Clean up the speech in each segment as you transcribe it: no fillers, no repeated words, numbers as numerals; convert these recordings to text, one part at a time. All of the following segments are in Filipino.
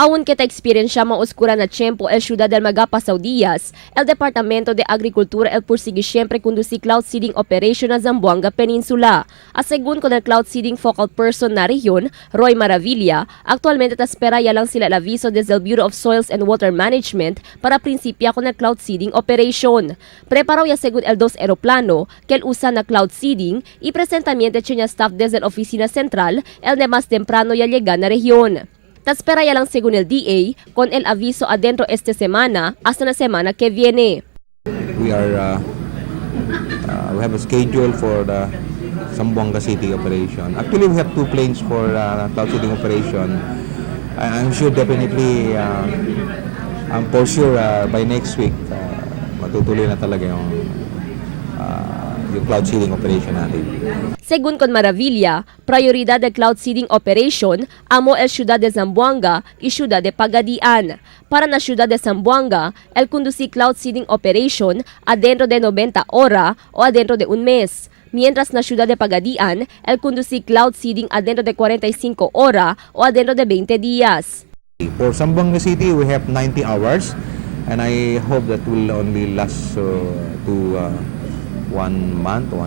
Aún que ta experiencia maoscura na tiempo el ciudad del Magapasaw Diaz, el Departamento de Agricultura el persigue siempre conducir cloud seeding operation na Zamboanga Peninsula. Asegun con el cloud seeding focal person na rehiyon, Roy Maravilla, actualmente ta espera ya lang sila el aviso desde el Bureau of Soils and Water Management para prinsipya con el cloud seeding operation. Preparaw ya según el dos aeroplano que el usa na cloud seeding y presentamiento niya staff desde la oficina central el de más temprano ya llegar na rehiyon. Taspera ya lang según el DA con el aviso adentro esta semana hasta la semana que viene. We have a schedule for the Zamboanga City operation. Actually, we have 2 planes for cloud seeding operation. I'm sure definitely, for sure by next week, matutuloy na talaga yung cloud seeding operation natin. Según con Maravilla, prioridad del cloud seeding operation amo el ciudad de Zamboanga y ciudad de Pagadian. Para na ciudad de Zamboanga, el conducir cloud seeding operation adentro de 90 horas o adentro de un mes. Mientras na ciudad de Pagadian, el conducir cloud seeding adentro de 45 horas o adentro de 20 días. For Zamboanga City, we have 90 hours and I hope that will only last to 1 month or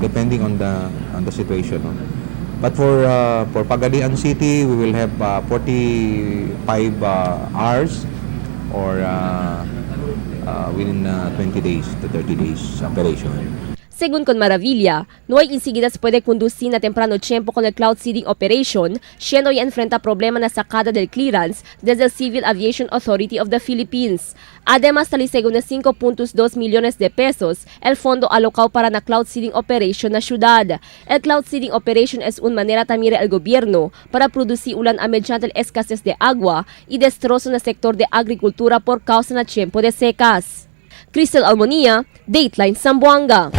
depending on the situation. No? But for Pagadian City, we will have 45 hours or within 20 days to 30 days operation. Según con Maravilla, no hay inseguidas puede conducir na temprano tiempo con el cloud seeding operation, siendo ya enfrenta problema na sacada del clearance desde el Civil Aviation Authority of the Philippines. Además, talisegún na 5.2 millones de pesos el fondo alocado para na cloud seeding operation na syudad. El cloud seeding operation es una manera tamira el gobierno para producir ulan a mediante el escasez de agua y destrozo na sector de agricultura por causa na tiempo de secas. Crystal Almonía, Dateline Zamboanga.